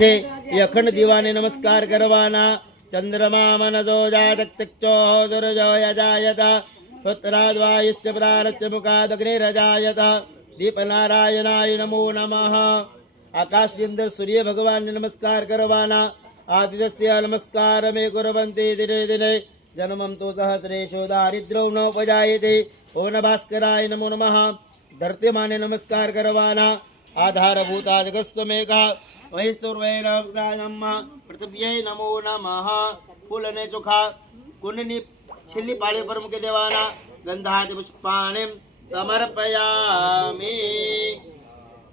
છે એ અખંડ દીવાને નમસ્કાર કરવાના. ચંદ્રમા મનસો જાતચક્ષો સૂરજો યજાયત પુત્રાદ્વાયુશ્ચ પ્રાણશ્ચ મુખાદગ્નિરજાયત. દીપનારાયણાય નમો નમઃ. આકાશની અંદર સૂર્ય ભગવાનને નમસ્કાર કરવાના. આદિત્ય નમસ્કાર મે કુર્વંતી દિને દિને જન્મં તો સહસ્રેશો દારિદ્ર્યો ન ઉપજાયતે. ઓમ ભાસ્કરાય નમો નમઃ. ધરતીમાને નમસ્કાર કરવાના. આધારભૂતા જગસ્ત્વમેકા મહેશ્વરવૈરવતાનમ્મા પૃથ્વ્યૈ નમો નમઃ. ફૂલ અને ચોખા કુંડની છેલ્લી પાળી પર મૂકી દેવાના. ગંધાદિ પુષ્પાણિ સમર્પયામિ.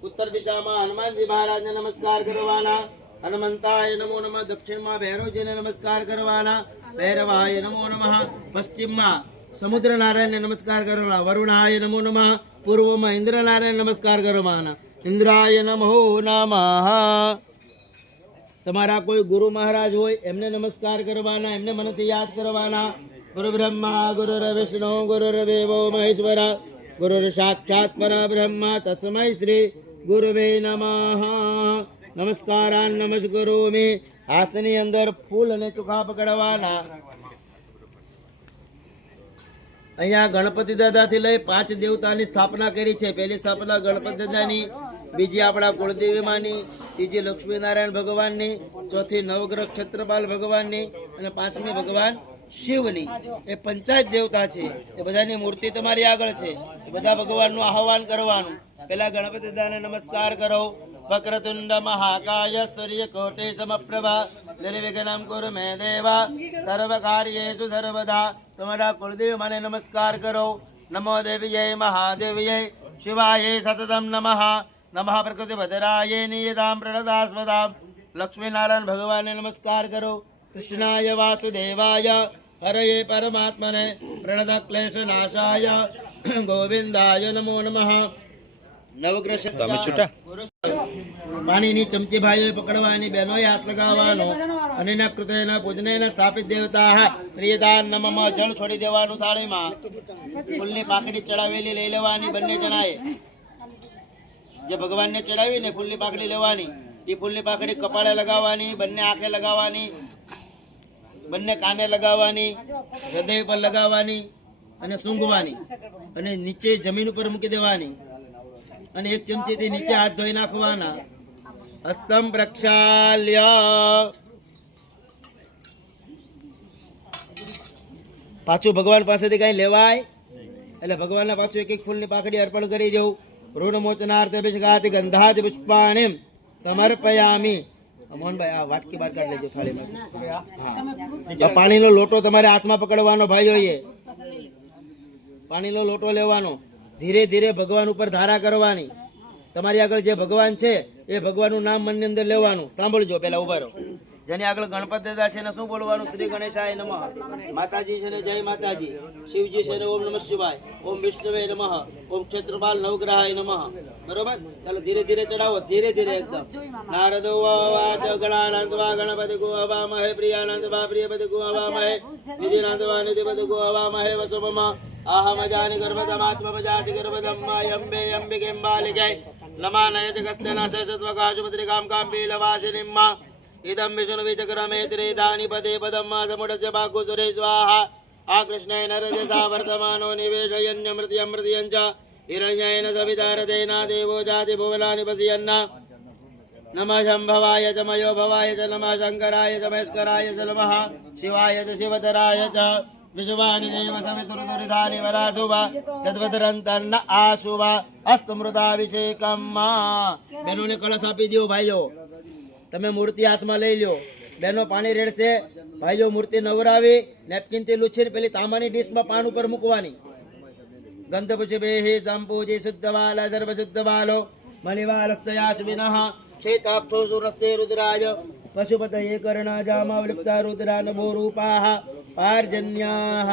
ઉત્તર દિશામાં હનુમાનજી મહારાજને નમસ્કાર કરવાના. હનુમંતાય નમો નમઃ. દક્ષિણમાં ભૈરવજીને નમસ્કાર કરવાના. ભૈરવાય નમો નમઃ. પશ્ચિમમાં સમુદ્ર નારાયણને નમસ્કાર કરવાના. વરુણાય નમો નમઃ. પૂર્વમાં ઇન્દ્ર નારાયણ નમસ્કાર કરવાના. ઇન્દ્રાય નમો નમઃ. તમારા કોઈ ગુરુ મહારાજ હોય એમને નમસ્કાર કરવાના. એમને મનથી યાદ કરવાના. ગુરુ બ્રહ્મા ગુરુર વિષ્ણુ ગુરુર્દેવો મહેશ્વર ગુરુર સાક્ષાત પરબ્રહ્મ તસ્મૈ શ્રી ગુરુવે નમઃ. નમસ્કારાન નમસ્કરોમિ. હાથની અંદર ફૂલ અને ચોખા પકડવાના. અહીંયા ગણપતિ દાદાથી લઈ 5 દેવતાની સ્થાપના કરી છે. પહેલી સ્થાપના ગણપતિ દાદાની, બીજી આપણા કુળદેવી માની, ત્રીજી લક્ષ્મીનારાયણ ભગવાનની, ચોથી નવગ્રહ ક્ષેત્રપાલ ભગવાનની અને 5મી ભગવાન શિવની. એ પંચાયત દેવતા છે. એ બધાની મૂર્તિ તમારી આગળ છે. એ બધા ભગવાનનું આહવાન કરવાનું. પેલા ગણપતિ દાદાને નમસ્કાર કરો. વક્રતુંડ મહાકાય સૂર્યકોટિ સમપ્રભા નિર્વિઘ્નં કુરુ મે દેવા સર્વકાર્યેષુ સર્વદા. તમારા કુળદેવી માને નમસ્કાર કરો. નમો દેવ્યૈ મહાદેવ્યૈ શિવાય સતતમ નમઃ. નમઃ પ્રકૃતિભદ્રાય નિયતાં પ્રણદાસ્પદાં. લક્ષ્મીનારાયણ ભગવાનને નમસ્કાર કરો. કૃષ્ણાય વાસુદેવાય હરયે પરમાત્મને પ્રણદ ક્લેશ નાશાય ગોવિંદાય નમો નમઃ. નવગ્રહ પાણીની ચમચી ભાઈઓએ પકડવાની, બહેનોએ હાથ લગાવવાનો. અને એના કૃતયના પૂજનયના સ્થાપિત દેવતા પ્રિયદાન નમઃ. જળ છોડી દેવાનું થાળીમાં. ફૂલની પાકડી ચડાવેલી લઈ લેવાની બંને જણાએ. જે ભગવાનને ચડાવીને ફૂલની પાકડી લેવાની. એ ફૂલની પાકડી કપાળે લગાવવાની, બંને આંખે લગાવવાની, બંને કાને લગાવવાની, હૃદય પર લગાવવાની અને સૂંઘવાની. અને નીચે જમીન ઉપર મૂકી દેવાની. અને એક ચમચીથી નીચે હાથ ધોઈ નાખવાના. હસ્તમ પ્રક્ષાલ્ય. પાછું ભગવાન પાસેથી કઈ લેવાય એટલે ભગવાનના પાછું એક એક ફૂલની પાકડી અર્પણ કરી દેવું. ઋણ મોચનાર્થે અભિષેકાતિ ગંધાદિ પુષ્પાણિ સમર્પયામિ. મોહનભાઈ આ વાટકી બહાર કાઢી લેજો થાળીમાંથી. હા, પાણીનો લોટો તમારે હાથમાં પકડવાનો. ભાઈઓએ પાણીનો લોટો લેવાનો. ધીરે ધીરે ભગવાન ઉપર ધારા કરવાની. તમારી આગળ જે ભગવાન છે એ ભગવાનનું નામ મનની અંદર લેવાનું. સાંભળજો, પેલા ઉભા રહો. જેની આગળ ગણપતિ દાદા છે ને શું બોલવાનું? શ્રી ગણેશાય નમઃ. માતાજી છે ને જય માતાજી. શિવજી છે ને ઓમ નમઃ શિવાય. ઓમ વિષ્ણવે નમઃ. ઓમ ક્ષેત્રપાલ નવગ્રહાય નમઃ. બરોબર? ચાલો ધીરે ધીરે ચડાવો. ધીરે ધીરે એકદમ. નારદો વાચ ગણાનંદ વા ગણપતિ ગો હવામહે. પ્રિયાનંદ વા પ્રિયપતિ ગો હવામહે. નિધિનંદ વા નિધિપતિ ગો હવામહે. વસુમમા આહમજાની ગર્ભધમાત્મજાસી ગર્ભધમ્માય અંબે અંબિકેમ્બાલિકે નમાનયત કશ્ચન શસ્વકાશુપત્રિકામ કાંબીલવાસિનિમ્મા ઇદં વિષ્ણુ વિચક્રમે ત્રિદાની પદે પદમ્મા સમુડસ્ય ભાગુ સુરે સ્વાહા. આ કૃષ્ણય નરજસા વર્તમાનો નિવેશયન્યમૃત્યમૃત્યંચ હિરણ્યયન સવિતારતેના દેવો જાતિ ભુવનાનિ પશ્યન્ના. નમઃ શંભવાય ચ મયો ભવાય ચ નમઃ શંકરાય ચ મહેશ્વરાય ચ નમઃ શિવાય ચ શિવતરાય ચ વિશ્વાની દેવ સવિતુર્દુરિધાની વરાશુભા તદ્વતરંતન્ન આશુભા અસ્તમૃતાભિષેકમ્મા. બહેનોને કળશ આપી દો. ભાઈઓ તમે મૂર્તિ હાથમાં લઈ લો. બહેનો પાણી રેડશે. ભાઈઓ મૂર્તિ નવરાવી નેપકિનથી લૂછીને પેલી તાંબાની ડીશમાં પાન ઉપર મૂકવાની. ગંધ પુષ્પે સંપૂજી શુદ્ધવાલ સર્વ શુદ્ધવાલો મલિવાલસ્તયાશ્વિનઃ શૈતાક્ષો સુરસ્તે રુદ્રાય પશુપતયે કર્ણાજામાવલિપ્તા રુદ્રા નભો રૂપાઃ પાર્જન્યાઃ.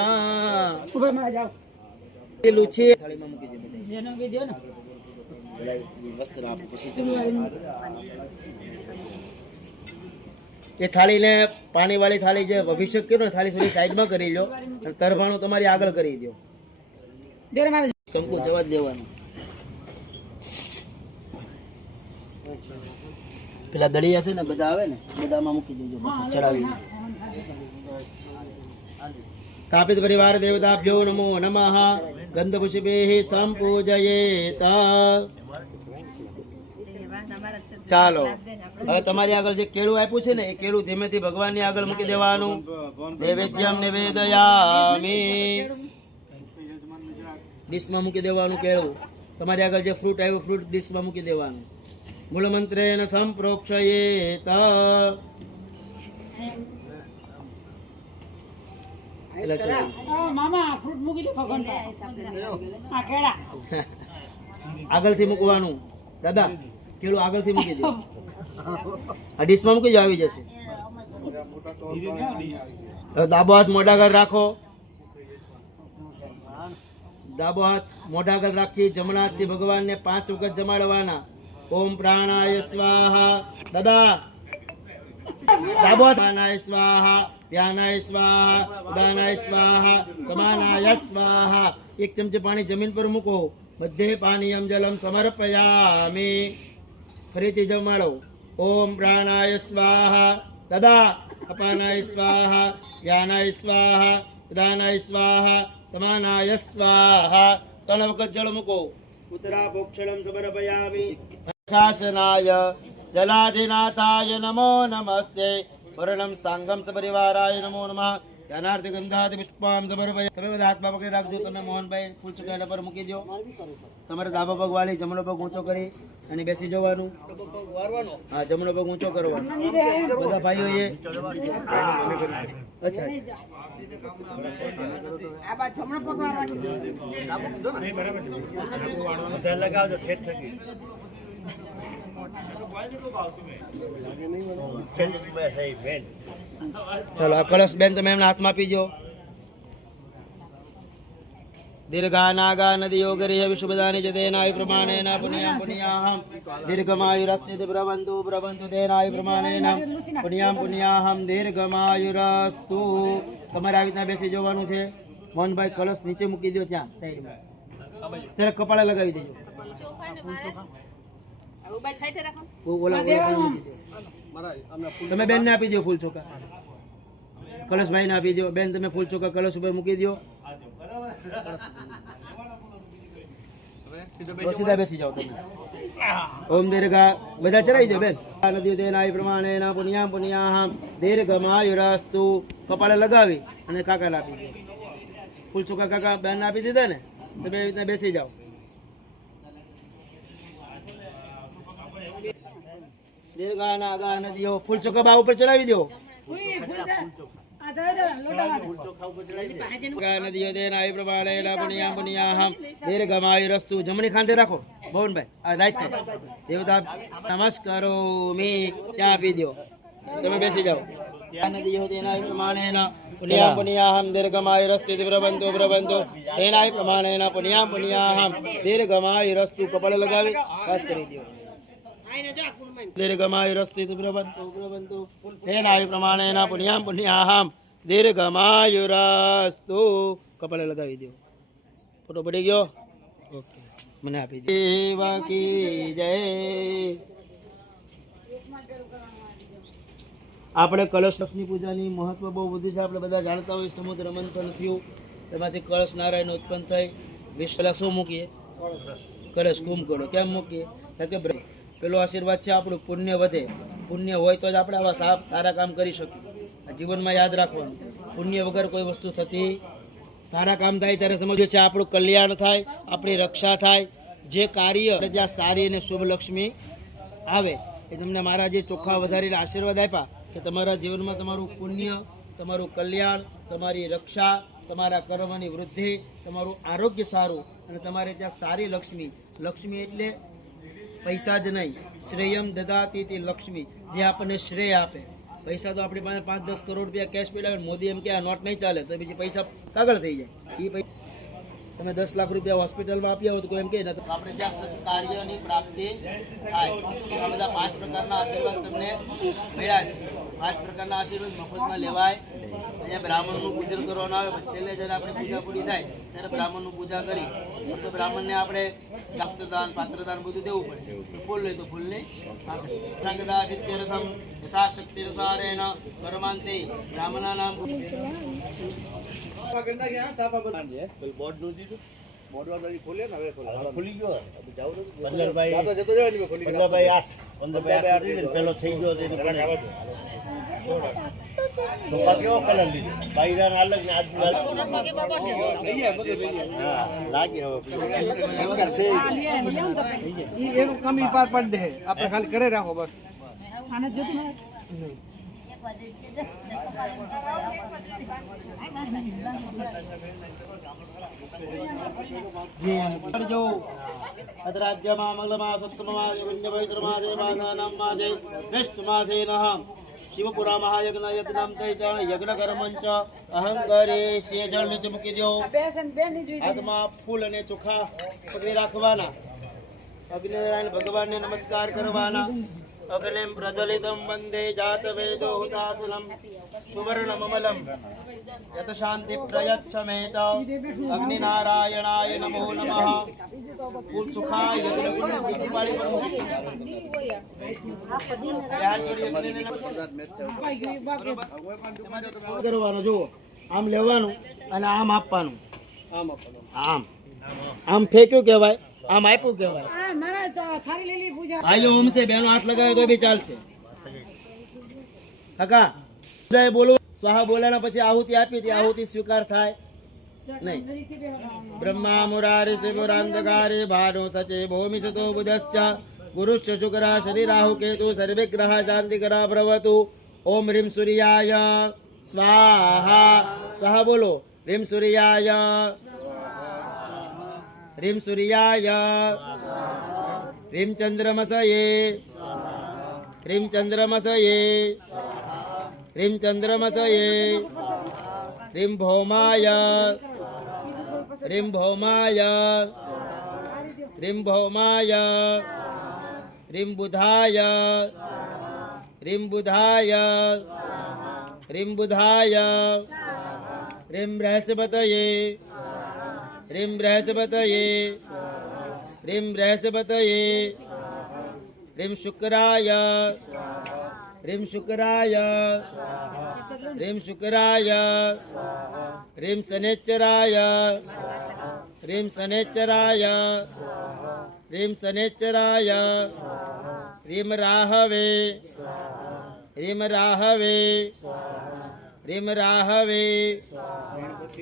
લૂછી થાળીમાં મૂકી દે. જેનો વિડિયો ને વસ્ત્ર આપ પછી એ થાળીને પાણીવાળી થાળી જે અભિષેક કર્યો થાળી થોડી સાઈડમાં કરી લો. તરભાણું તમારી આગળ કરી દો. કંકુ જવા દેવાનું. પેલા દળિયા છે ને બધા આવે ને બધામાં મૂકી દેજો પછી ચડાવી સ્થાપિત પરિવાર દેવતાભ્યો નમો નમઃ ગંધ પુષ્પૈઃ સંપૂજયેત ચાલો હવે તમારી આગળ જે કેળું આપ્યું છે ને એ કેળું ધીમેથી ભગવાનની આગળ મૂકી દેવાનું નૈવેદ્યમ નિવેદયામિ ડીશમાં મૂકી દેવાનું કેળું તમારી આગળ જે ફ્રૂટ આવ્યું ફ્રૂટ ડીશમાં મૂકી દેવાનું મૂળમંત્રેણ સંપ્રોક્ષયેત આગળથી મૂકવાનું દાદા કેળું આગળથી મૂકી દો આ ડીશમાં મૂકી જ આવી જશે ડાબો હાથ મોઢા આગળ રાખો ડાબો હાથ મોઢા આગળ રાખી જમણા હાથથી ભગવાનને 5 વખત જમાડવાના ઓમ પ્રાણાય સ્વાહા દાદા ડાબો હાથ પ્રાણાય સ્વાહા વ્યાનાય સ્વાહા ઉદાનાય સ્વાહા સમાનાય સ્વાહા 1 ચમચી પાણી જમીન પર મૂકો બધે પાણીયમ જલમ સમર્પયામિ ફરીથી જમાડો ઓમ પ્રાણાય સ્વાહા દાદા અપાનાય સ્વાહા વ્યાનાય સ્વાહા ઉદાનાય સ્વાહા સમાનાય સ્વાહા 3 વખત જળ મૂકો ઉત્તરા પોક્ષણમ સમર્પયામિ શાસનાય જલાધિનાથાય નમો નમસ્તે વર્ણમ સાંગમ સપરિવારાય નમો નમઃ જ્ઞાનાર્થ ગંધાદિ પુષ્પામ સમર્પય તમે બધા હાથ પકડી રાખજો તમે મોહનભાઈ ફૂલ ચુકાયેલા પર મૂકી દો તમારે ડાબો પગ વાળી જમણો પગ ઊંચો કરી અને બેસી જવાનું હા જમણો પગ ઊંચો કરવાનો બધા ભાઈઓએ અચ્છા લગાવજો ચાલો આ કળશ બેન તમે એમના હાથમાં આપીજો દીર્ઘા નાગા નદીઓ ગરીય વિશુભદાની જ તેનાય પ્રમાણેન પુણ્યમ પુણ્યાહમ દીર્ઘમાયુરસ્તે પ્રવંતુ પ્રવંતુ તેનાય પ્રમાણેન પુણ્યમ પુણ્યાહમ દીર્ઘમાયુરસ્તુ તમારે આવી રીતના બેસી જવાનું છે મોહનભાઈ કળશ નીચે મૂકી દો ત્યાં સાઈડમાં ત્યારે કપાળે લગાવી દેજો તમે બેન ને આપી દો ફૂલ ચોખા કળશભાઈ ને આપી દો બેન તમે ફૂલ ચોખા કળશ ઉપર મૂકી દો સીધા બેસી જાઓ તમે ઓમ દીર્ઘા બધા ચડાવી દો બેન નદીઓ તેનાય પ્રમાણે પુણ્યામ પુણ્યાહમ દીર્ઘમાયુરસ્તુ કપાળે લગાવી અને કાકા આપી દો ફૂલ ચોખા કાકા બેન આપી દીધા ને તમે એવી રીતના બેસી જાઓ દીર્ઘા નાગા નદીઓ ફૂલ ચોખા બા ઉપર ચડાવી દો નદીઓ તેનાય પ્રમાણે પુણ્યામ પુણ્યાહમ દીર્ઘમાયુરસ્તુ જમણી ખાંધે રાખો ભવનભાઈ આ રાઈટ છે દેવતા નમસ્કારો મી ત્યાં આપી દો તમે બેસી જાઓ નદીઓ તેનાય પ્રમાણે પુણ્યામ પુણ્યાહમ દીર્ઘમાયુરસ્તુ પ્રબંધો પ્રબંધો તેનાય પ્રમાણે પુણ્યામ પુણ્યાહમ દીર્ઘમાયુરસ્તુ કપાળ લગાવી ખાસ કરી દો દીર્ઘમાયુરસ્તુ પ્રબંધો પ્રબંધો તેનાય પ્રમાણે પુણ્યામ પુણ્યાહમ દીર્ઘમાયુરસ્તુ કપાળે લગાવી દો ફોટો પડી ગયો ઓકે મને આપી દો દેવકી જય આપણે કળશ લક્ષ્મી પૂજાની મહત્વ બહુ બધું છે આપણે બધા જાણતા હોય સમુદ્ર મંથન થયું એમાંથી કળશ નારાયણ ઉત્પન્ન થઈ વિશ્વલા શું મૂકીએ કળશ કુંભકળો કેમ મૂકીએ કે પેલો આશીર્વાદ છે આપણું પુણ્ય વધે પુણ્ય હોય તો જ આપણે આવા સારા કામ કરી શકીએ જીવનમાં યાદ રાખવાનું પુણ્ય વગર કોઈ વસ્તુ થતી સારા કામ થાય ત્યારે સમજવું છે આપણું કલ્યાણ થાય આપણી રક્ષા થાય જે કાર્ય જ્યાં સારી અને શુભ લક્ષ્મી આવે એ તમને મારા જે ચોખ્ખા વધારીને આશીર્વાદ આપ્યા કે તમારા જીવનમાં તમારું પુણ્ય તમારું કલ્યાણ તમારી રક્ષા તમારા કર્મની વૃદ્ધિ તમારું આરોગ્ય સારું અને તમારે ત્યાં સારી લક્ષ્મી લક્ષ્મી એટલે પૈસા જ નહીં શ્રેયમ દદાતી તે લક્ષ્મી જે આપણને શ્રેય આપે પૈસા તો આપણી પાસે 5-10 કરોડ રૂપિયા કેશ પડ્યા મોદી એમ કે આ નોટ નહીં ચાલે તો બીજી પૈસા કાગળ થઈ જાય એ તમે 10 લાખ રૂપિયા હોસ્પિટલમાં આપ્યા હોય તો કોઈ એમ કહે ને તો આપણે ત્યાં કાર્યની પ્રાપ્તિ થાય. આ બધા 5 પ્રકારના આશીર્વાદ તમને મળ્યા છે. 5 પ્રકારના આશીર્વાદ મફતમાં લેવાય. અહીંયા બ્રાહ્મણનું પૂજન કરવાનું આવે, પછી છેલ્લે જ્યારે આપણે પૂજા પૂરી થાય ત્યારે બ્રાહ્મણનું પૂજા કરી તો બ્રાહ્મણને આપણે શાસ્ત્રદાન પાત્રદાન બધું દેવું પડે. ફૂલ લે તો ફૂલ નહીં કદાચિત્યર્થમ યથાશક્તિનુસારેણ કર્માંતે બ્રાહ્મણાનામ પેલો થઈ ગયો સોફા કેવો કલર લીધો બાયરા અલગ ને આજુ લાગે એનું કમી પાર પડ દે આપણે ખાલી કરે રાખો બસ અદ્રાજ્યમાં મંગલમાસ સપ્તમમાસે પુણ્યપવિત્રમાસે માઘાનામ માસે શ્રેષ્ઠમાસે નઃ શિવપુરા મહાયજ્ઞ યજ્ઞમ તૈતણ યજ્ઞ કર્મંચ અહંકારે શે જળ નીચે મૂકી દો. હાથમાં ફૂલ અને ચોખા પકડી રાખવાના. અગ્નિનારાયણ ભગવાનને નમસ્કાર કરવાના. અગ્નિમ પ્રજ્વલિતમ વંદે જાત વેદો હુતાસુલમ સુવર્ણમમલમ યત શાંતિ પ્રયચ્છમેત અગ્નિનારાયણાય નમો નમઃ. ફૂલ ચોખા યજ્ઞકુંડની બીજી પાળી પર મૂકી કરવાનો. જુઓ આમ લેવાનું અને આમ આપવાનું. આમ આમ ફેંક્યું કહેવાય, આમ આપ્યું કહેવાય. ભાઈઓ ઓમ છે, બેનો હાથ લગાવે તો બી ચાલશે. કાકા બધાએ બોલવું. સ્વાહા બોલ્યાના પછી આહુતિ આપી હતી, આહુતિ સ્વીકાર થાય નહીં. બ્રહ્મા મુરારી શિવરાંધકારે ભાનો સચે ભૌમિ સતો બુધશ્ચ ગુરુશ્ચ શુક્રા શનિ રાહુ કેતુ સર્વે ગ્રહ શાંતિ કરા ભ્રવતુ. ઓમ રીમ સૂર્યાય સ્વાહા. સ્વાહા બોલો. રીમ સૂર્યાય, રીમ સૂર્યાય, રીમ ચંદ્રમસયે, રીમ ચંદ્રમસયે, રીમ ચંદ્રમસયે, રીમ ભૌમાય, રીમ ભૌમાય, રીમ ભૌમાય, રીમ બુધાય, રીમ બુધાય, રીમ બુધાય, રીમ બૃહસ્પતયે, રીમ બૃહસ્પતયે, રીમ બૃહસ્પતયે, રીમ શુક્રાય, રીમ શુક્રાય, રીમ શુક્રાય, રીમ શનેશ્ચરાય, રીમ શનેશ્ચરાય, રીમ શનેશ્ચરાય, રીમ રાહવે, રીમ રાહવે, રીમ રાહવે,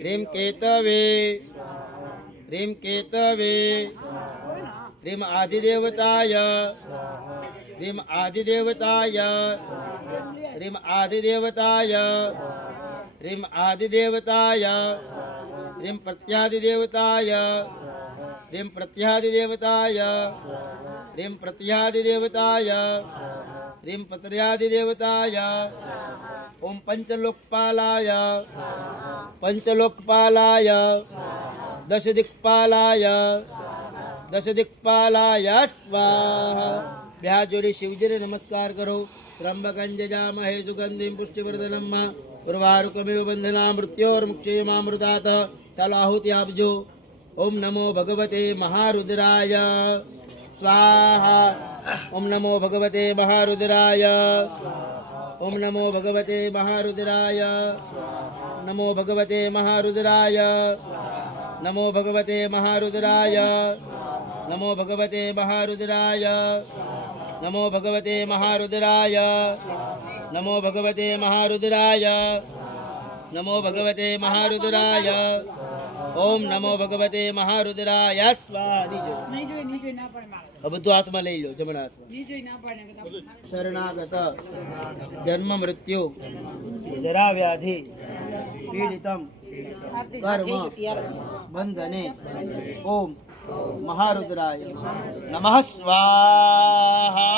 રીમ કેતવે, રીમ કેતવે, રીમ આદિદેવતાય, રીમ આદિદેવતાય, રીમ આદિદેવતાય, રીમ આદિદેવતાય, રીમ પ્રત્યાદિદેવતાય, રીમ પ્રત્યાદિદેવતાય, રીમ પ્રત્યાદિદેવતાય, રીમ પત્ર્યાદિદેવતાય. ઓમ પંચલોકપાલાય, પંચલોકપાલાય, દશદિક્પાલાય, દશદિક્પાલાય સ્વાહા. બે હાથ જોડી શિવજીને નમસ્કાર કરો. ત્રંબકં જજામહે સુગંધિં પુષ્ટિવર્ધનમ ઉર્વારુકમિવ બંધના મૃત્યોર્મુક્ષેમામૃતાત. ચાલો આહુતિ આપજો. ઓમ નમો ભગવતે મહારુદ્રાય સ્વાહા. ઓમ નમો ભગવતે મહારુદ્રાય. ઓમ નમો ભગવતે મહારુદ્રાય. નમો ભગવતે મહારુદ્રાય. નમો ભગવતે મહારુદ્રાય. નમો ભગવતે મહારુદ્રાય. નમો ભગવતે મહારુદ્રાય. નમો ભગવતે મહારુદ્રાય. નમો ભગવતે મહારુદ્રાય. ઓમ નમો ભગવતે મહારુદ્રાય સ્વાહા. બધું હાથમાં લઈ લો, જમણા હાથમાં. શરણાગત જન્મ મૃત્યુ જરા વ્યાધિ પીડિતમ કર્મ બંધને ઓમ મહારુદ્રાય નમઃ સ્વાહા.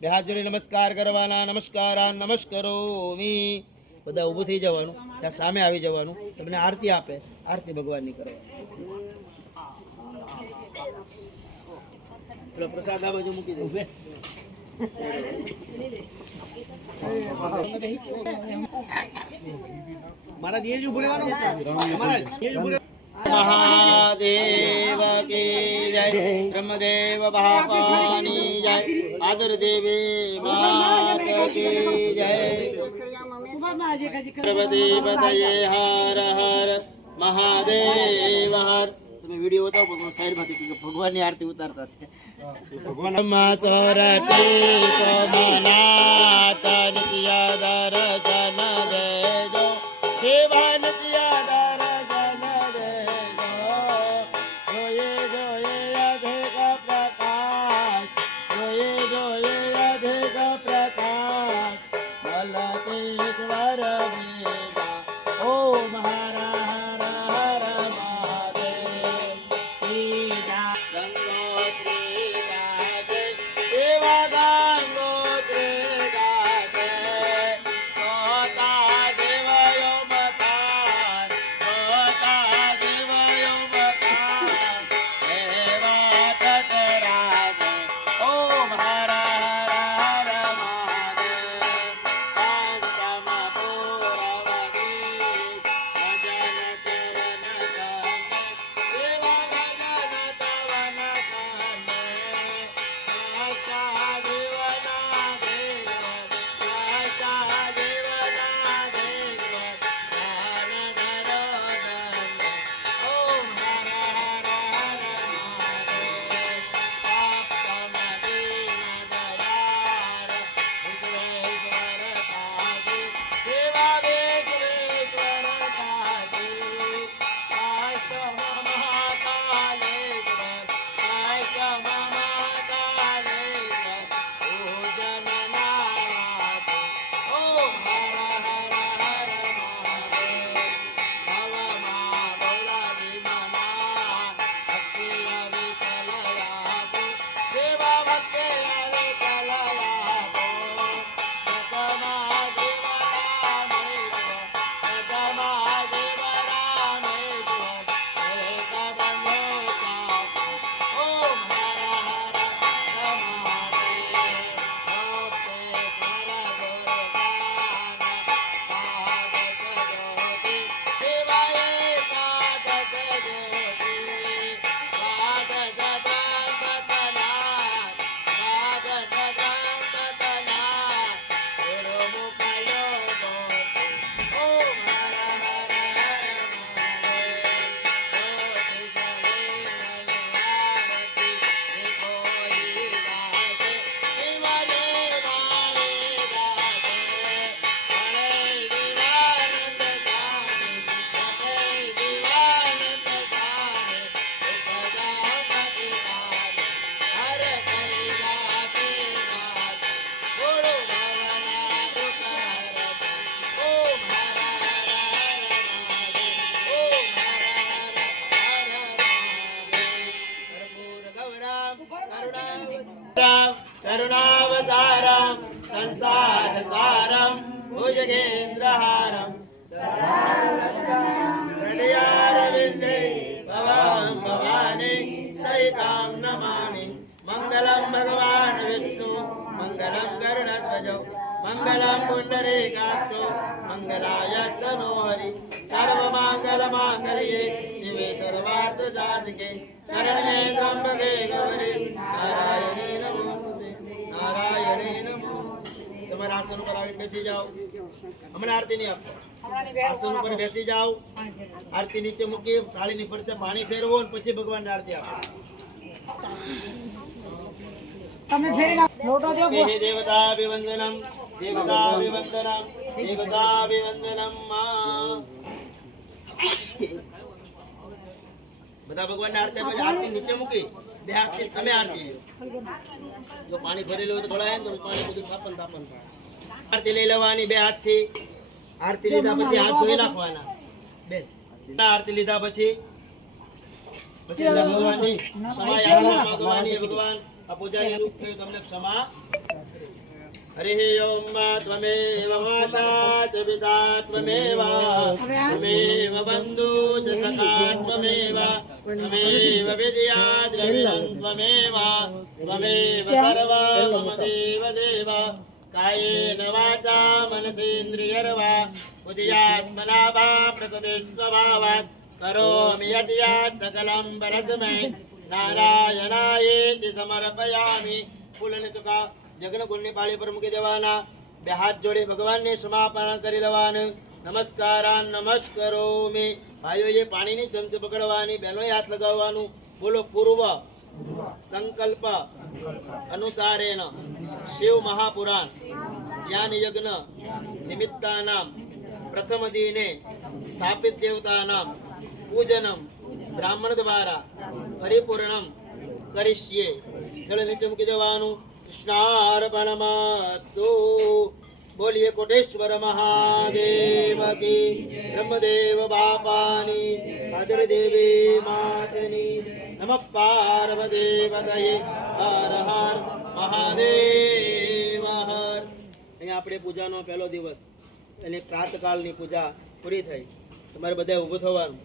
બે હાથ જોડી નમસ્કાર કરવાના. નમસ્કારાન નમસ્કરોમિ. બધા ઊભું થઈ જવાનું, ત્યાં સામે આવી જવાનું, તમને આરતી આપે, આરતી ભગવાનની કરવાની. પેલો પ્રસાદ આ બાજુ મૂકી દે. મારા દિયે જ ઉભું રહેવાનું. મારા દિયે જ ઉભું રહેવાનું. મહાદેવ કી જય, બ્રહ્મદેવ બાપાની જય, આદર દેવી માત કી જય. પાર્વતી પતયે હર હર મહાદેવ હર. તમે વિડીયો બતાવો પણ સાઈડ માંથી ભગવાનની આરતી ઉતારતા છે. ભગવાન ચોરટી સોમનાથ નિત્ય દર્શન દેજો, સેવા નિત્ય દર્શન દેજો. જોયે જોયે અધિક પ્રકાશ, જોયે જોયે અધિક પ્રકાશ, મલકેશ્વર વેદા. ઓમ હર હર હર મહાદેવ. શ્રીજા ગંગોત્રી ગાતે, સેવા ગંગોત્રી ગાતે. સોતા દેવયો મકાન, સોતા દેવયો મકાન, એવા તતરાગે. ઓમ હર હર હર મહાદેવ. પાંચમ પૂરવગી ભજન કવન કામે, સેવા ભજન કવન કામે. આશા દેવના દેવ, આશા દેવના દેવ, દાન ધરો ધન. ઓમ હર હર હર મહાદેવ. સપ્તમ દીન દયાળ, વિઘ્નેશ્વર સાધુ, સેવા વિઘ્નેશ્વર સાધુ. આશ્રમ મહાકાલેશ્વર, આશ્રમ મહાકાલેશ્વર, પૂજન નારાયણ. ઓમ હર હર હર મહાદેવ. ભવમાં ભોલા ભીમના, ભક્તિ વિઠ્ઠલ લાભો, સેવા ભક્તિ વિઠ્ઠલ લાભો. સતમા જીવરામેશ્વર, સતમા જીવરામેશ્વર, એક બંધો ચાપો. ઓમ હર હર હર મહાદેવ. ભક્તેશ્વર ગુરુદાન, સાધક જ્યોતિ, સેવા એકાદશ જ્યોતિ. સાધક બ્રહ્મતનાથ, સાધક બ્રહ્મતનાથ, ગુરુમુખ યોગોતિ. ઓમ હર હર હર મહાદેવ. જ્યોતિ જલેન આરતી, કોઈ ગાતે, શિવને મારે ગાતે. હરે દિવાનંદ જાને, હરે દિવાનંદ જાને, ઉપજા પતિ પાને. હર કરી ગાતે ગાતે, ગુરુ ભવના દુકારત. ઓમ હર હર હર મહાદેવ. ઓમ હર હર હર મહાદેવ. કર્પૂર ગૌરમ કરુણાવતારમ સંસાર સારમ ભુજગેન્દ્રહારમ હૃદયારવિંદે ભવં ભવાની સહિતાં નમામિ. મંગલમ ભગવાન વિષ્ણુ, મંગલમ ગરુડધ્વજો, મંગલમ પુંડરીકાક્ષો, મંગલાય તનોહરિ. સર્વમંગલ માંગલ્યે શિવે સર્વાર્થ સાધકે, શરણ્યે ત્ર્યંબકે ગૌરી નારાયણે નમોસ્તુતે, નારાયણે નમોસ્તુતે. તમારા આસન ઉપર આવીને બેસી જાઓ. હમણાં આરતી નહીં આપતો. આસન ઉપર બેસી જાઓ. આરતી નીચે મૂકી થાળીની ફરતે પાણી ફેરવો અને પછી ભગવાનને આરતી આપો. હે દેવતાભિવંદનમ, દેવતાભિવંદનમ, દેવતાભિવંદનમ. બધા ભગવાનને આરતી પછી આરતી નીચે મૂકી બે હાથથી તમે આરતી લો. જો પાણી ભરેલું હોય તો થોડા તો પાણી બધું થાપન થાય. આરતી લઈ લેવાની બે હાથથી. આરતી લીધા પછી હાથ ધોઈ નાખવાના. બેન આરતી લીધા પછી ભગવાનની ક્ષમા યાચના માંગવાની. ભગવાન આ પૂજાની દુઃખ થયું તમને ક્ષમા. हरिः ओम त्वमेव माता च पिता त्वमेव त्वमेव बन्धु च सखा त्वमेव त्वमेव विद्या द्रविणं त्वमेव त्वमेव सर्वं मम देव देव कायेन वाचा मनसेन्द्रियर्वा बुद्ध्यात्मना वा प्रकृतिस्वभावात् करोमि यत् सकलं परस्मै नारायणायेति समर्पयामि. ફૂલ અને ચોખા યજ્ઞ કુંડની પાળી પર મૂકી દેવાના. બે હાથ જોડી ભગવાનને સમાપન કરી દેવાનું. નમસ્કારાન નમસ્કરોમિ. ભાઈઓએ પાણીની ચમચી પકડવાની, બહેનોએ હાથ લગાવવાનું. બોલો પૂર્વ સંકલ્પ અનુસારેણ શિવ મહાપુરાણ જ્ઞાન યજ્ઞ નિમિત્તાનામ પ્રથમ દિને સ્થાપિત દેવતાનામ પૂજનમ બ્રાહ્મણ દ્વારા પરિપૂર્ણમ કરીશ્યે. જળ નીચે મૂકી દેવાનું. કૃષ્ણાર્પણમસ્તુ. બોલીએ કોટેશ્વર મહાદેવ કી. બ્રહ્મદેવ બાપાની, આદર દેવી માતની. નમઃ પાર્વતી પતયે. હર હર મહાદેવ હર. અહીંયા આપણે પૂજાનો પહેલો દિવસ અને પ્રાતકાળની પૂજા પૂરી થઈ. તમારે બધાએ ઊભું થવાનું,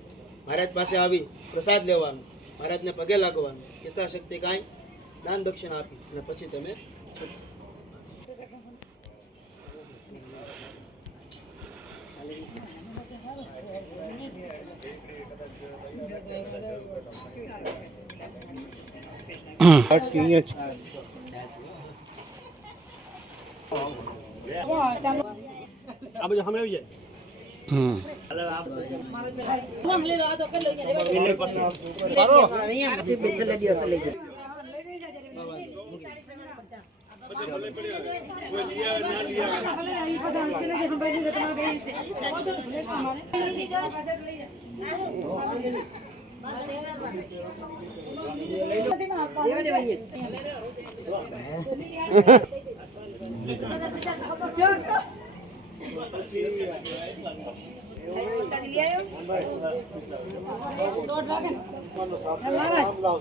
મહારાજ પાસે આવી પ્રસાદ લેવાનું, મહારાજને પગે લાગવાનું, યથાશક્તિ કાંઈ દાન દક્ષિણા આપી અને પછી તમે છૂટો. આ બધું સામે આવી જાય.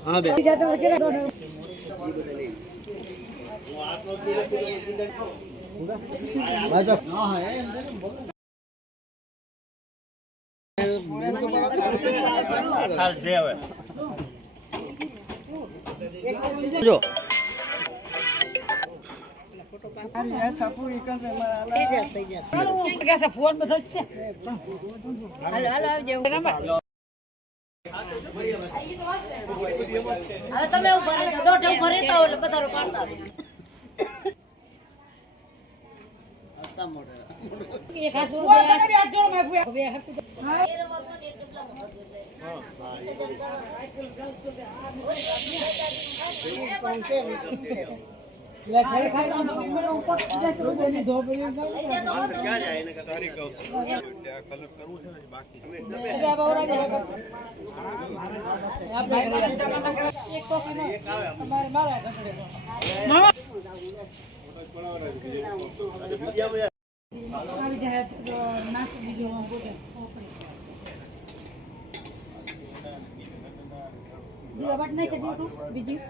હા બે જો હવે તમે ઉભા રહેજો, દોઢ ઉભા રહેતા હોય એટલે બધા પાડતા એક હાથ જોડો, બે હાથ જોડો. બીજી